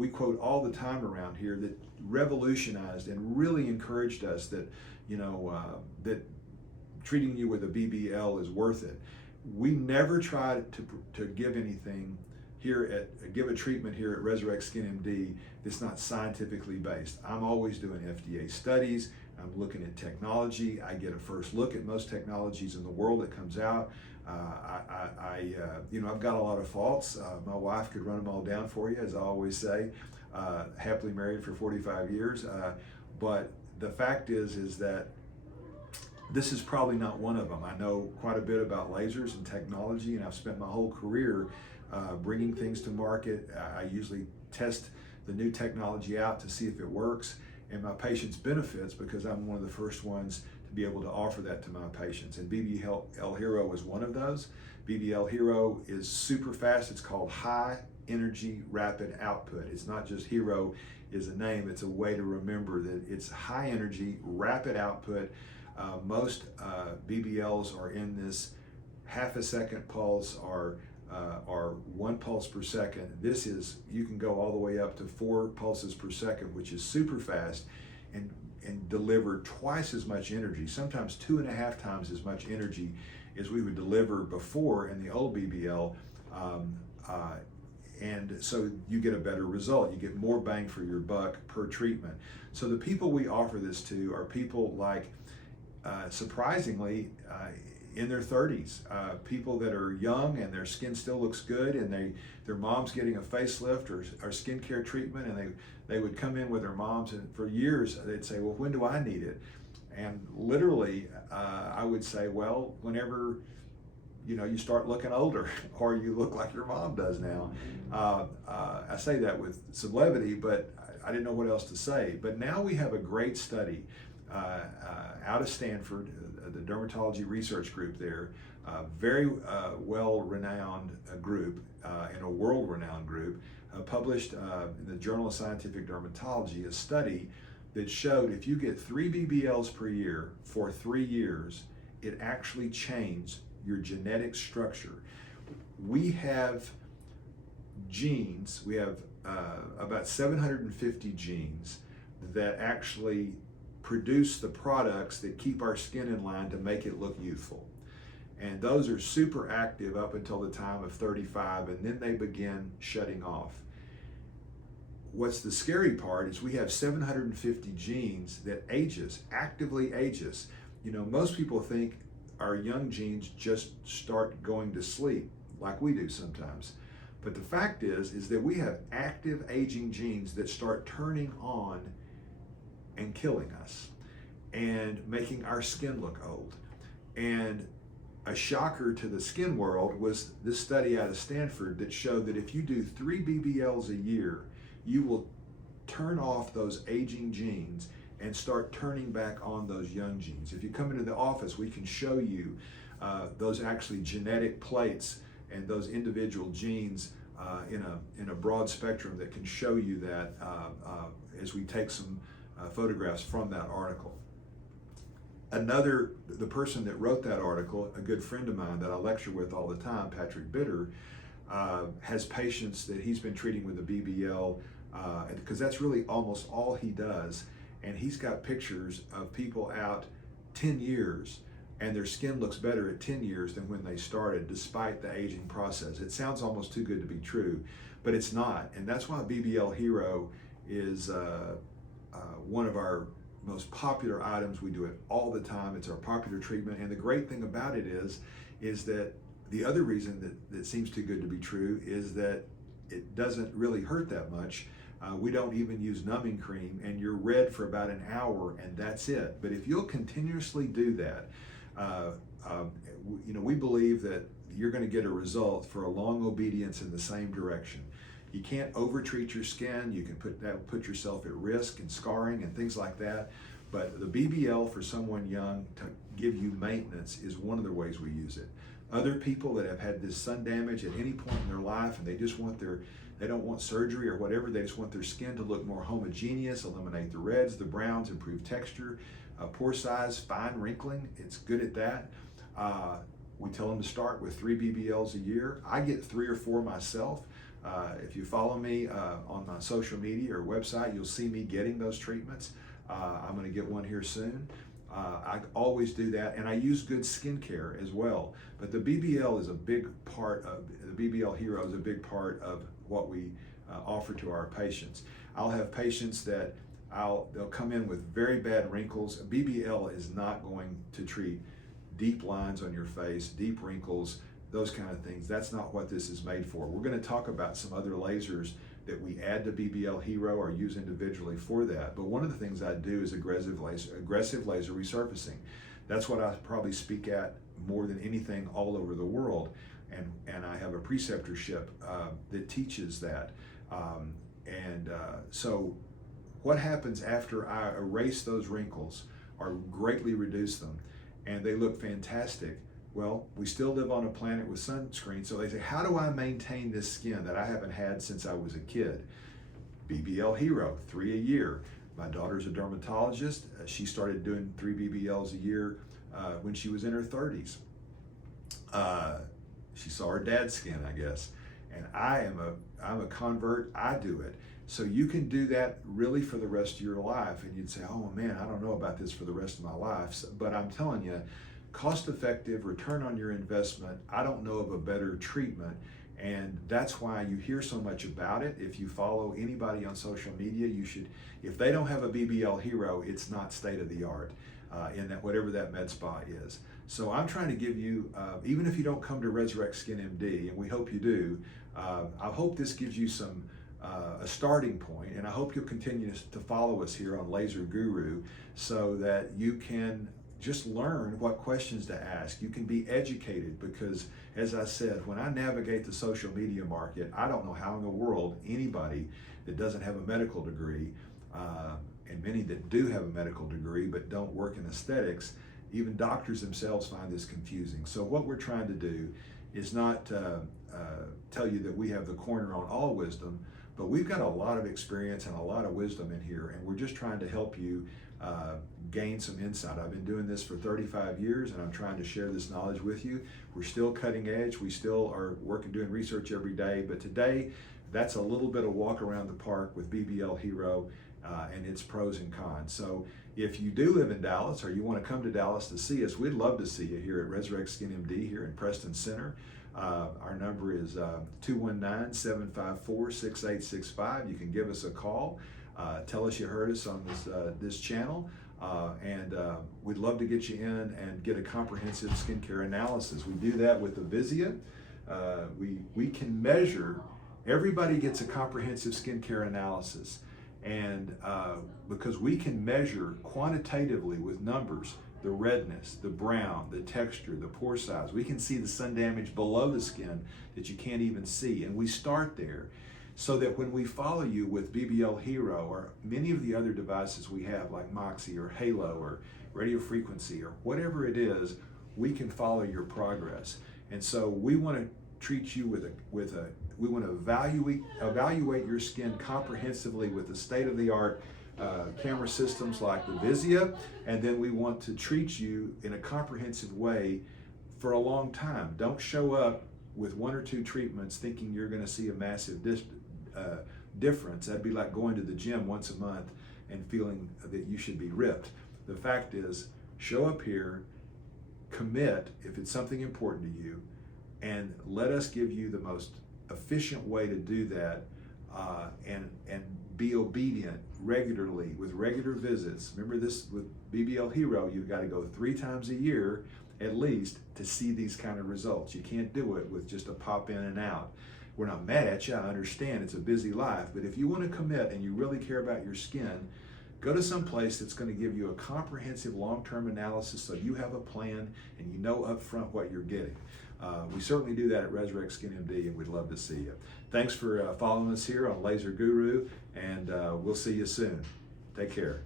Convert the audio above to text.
we quote all the time around here that revolutionized and really encouraged us that, that treating you with a BBL is worth it. We never try to give anything give a treatment here at Resurrect Skin MD that's not scientifically based. I'm always doing FDA studies. I'm looking at technology. I get a first look at most technologies in the world that comes out. I've got a lot of faults. My wife could run them all down for you, as I always say. Happily married for 45 years. But the fact is that this is probably not one of them. I know quite a bit about lasers and technology, and I've spent my whole career bringing things to market. I usually test the new technology out to see if it works, and my patients benefits because I'm one of the first ones to be able to offer that to my patients. And BBL Hero is one of those. BBL Hero is super fast. It's called High Energy Rapid Output. It's not just Hero is a name, it's a way to remember that it's high energy, rapid output. Most BBLs are in this half a second pulse or 1 pulse per second. This is, you can go all the way up to 4 pulses per second, which is super fast, and deliver twice as much energy, sometimes 2.5 times as much energy as we would deliver before in the old BBL. And so you get a better result. You get more bang for your buck per treatment. So the people we offer this to are people like, surprisingly, in their 30s, people that are young and their skin still looks good, and their mom's getting a facelift or skincare treatment, and they would come in with their moms, and for years they'd say, well, when do I need it? And literally, I would say, well, whenever you start looking older or you look like your mom does now. I say that with some levity, but I didn't know what else to say. But now we have a great study out of Stanford, the dermatology research group there, very well-renowned group and a world-renowned group, published in the Journal of Scientific Dermatology, a study that showed if you get 3 BBLs per year for 3 years, it actually changed your genetic structure. We have genes, we have about 750 genes that actually produce the products that keep our skin in line to make it look youthful. And those are super active up until the time of 35, and then they begin shutting off. What's the scary part is we have 750 genes that actively age us. Most people think our young genes just start going to sleep like we do sometimes. But the fact is that we have active aging genes that start turning on and killing us and making our skin look old. And a shocker to the skin world was this study out of Stanford that showed that if you do 3 BBLs a year, you will turn off those aging genes and start turning back on those young genes. If you come into the office, we can show you those actually genetic plates and those individual genes in a broad spectrum that can show you that as we take some photographs from that article. The person that wrote that article, a good friend of mine that I lecture with all the time, Patrick Bitter, has patients that he's been treating with a BBL, because that's really almost all he does. And he's got pictures of people out 10 years, and their skin looks better at 10 years than when they started, despite the aging process. It sounds almost too good to be true, but it's not. And that's why BBL Hero is one of our most popular items. We do it all the time. It's our popular treatment. And the great thing about it is that the other reason that seems too good to be true is that it doesn't really hurt that much. We don't even use numbing cream, and you're red for about an hour, and that's it. But if you'll continuously do that, we believe that you're going to get a result for a long obedience in the same direction. You can't overtreat your skin. You can put yourself at risk and scarring and things like that. But the BBL for someone young to give you maintenance is one of the ways we use it. Other people that have had this sun damage at any point in their life, and they just they don't want surgery or whatever, they just want their skin to look more homogeneous, eliminate the reds, the browns, improve texture, pore size, fine wrinkling, it's good at that. We tell them to start with 3 BBLs a year. I get 3 or 4 myself. If you follow me on my social media or website, you'll see me getting those treatments. I'm going to get one here soon. I always do that, and I use good skincare as well. But the BBL is a big part of, the BBL Hero is a big part of what we offer to our patients. I'll have patients that they'll come in with very bad wrinkles. BBL is not going to treat deep lines on your face, deep wrinkles, those kind of things. That's not what this is made for. We're going to talk about some other lasers that we add to BBL Hero or use individually for that. But one of the things I do is aggressive laser resurfacing. That's what I probably speak at more than anything all over the world. And I have a preceptorship that teaches that. So what happens after I erase those wrinkles or greatly reduce them and they look fantastic? Well, we still live on a planet with sunscreen, so they say, how do I maintain this skin that I haven't had since I was a kid? BBL Hero, 3 a year. My daughter's a dermatologist. She started doing 3 BBLs a year when she was in her 30s. She saw her dad's skin, I guess. And I'm a convert, I do it. So you can do that really for the rest of your life. And you'd say, oh man, I don't know about this for the rest of my life. But I'm telling you, cost-effective, return on your investment. I don't know of a better treatment, and that's why you hear so much about it. If you follow anybody on social media, you should, if they don't have a BBL Hero, it's not state-of-the-art in that whatever that med spa is. So I'm trying to give you, even if you don't come to Resurrect Skin MD, and we hope you do, I hope this gives you some a starting point, and I hope you'll continue to follow us here on Laser Guru so that you can just learn what questions to ask. You can be educated because, as I said, when I navigate the social media market, I don't know how in the world anybody that doesn't have a medical degree, and many that do have a medical degree but don't work in aesthetics, even doctors themselves find this confusing. So what we're trying to do is not tell you that we have the corner on all wisdom, but we've got a lot of experience and a lot of wisdom in here, and we're just trying to help you gain some insight. I've been doing this for 35 years and I'm trying to share this knowledge with you. We're still cutting edge. We still are working, doing research every day, but today that's a little bit of walk around the park with BBL Hero and its pros and cons. So if you do live in Dallas or you want to come to Dallas to see us, we'd love to see you here at Resurrect Skin MD here in Preston Center. Our number is 219-754-6865. You can give us a call. Tell us you heard us on this channel, and we'd love to get you in and get a comprehensive skincare analysis. We do that with the Vizia. We can measure, everybody gets a comprehensive skincare analysis, and because we can measure quantitatively with numbers the redness, the brown, the texture, the pore size. We can see the sun damage below the skin that you can't even see, and we start there. So that when we follow you with BBL Hero or many of the other devices we have like Moxie or Halo or radio frequency or whatever it is, we can follow your progress. And so we want to treat you we want to evaluate your skin comprehensively with the state-of-the-art camera systems like the Vizia, and then we want to treat you in a comprehensive way for a long time. Don't show up with 1 or 2 treatments thinking you're going to see a massive difference. That'd be like going to the gym once a month and feeling that you should be ripped. The fact is, show up here, commit if it's something important to you, and let us give you the most efficient way to do that, and be obedient regularly with regular visits. Remember this with BBL Hero, you've got to go 3 times a year at least to see these kind of results. You can't do it with just a pop in and out. We're not mad at you, I understand it's a busy life, but if you want to commit and you really care about your skin, go to some place that's going to give you a comprehensive long-term analysis so you have a plan and you know up front what you're getting. We certainly do that at Resurrect Skin MD, and we'd love to see you. Thanks for following us here on Laser Guru, and we'll see you soon. Take care.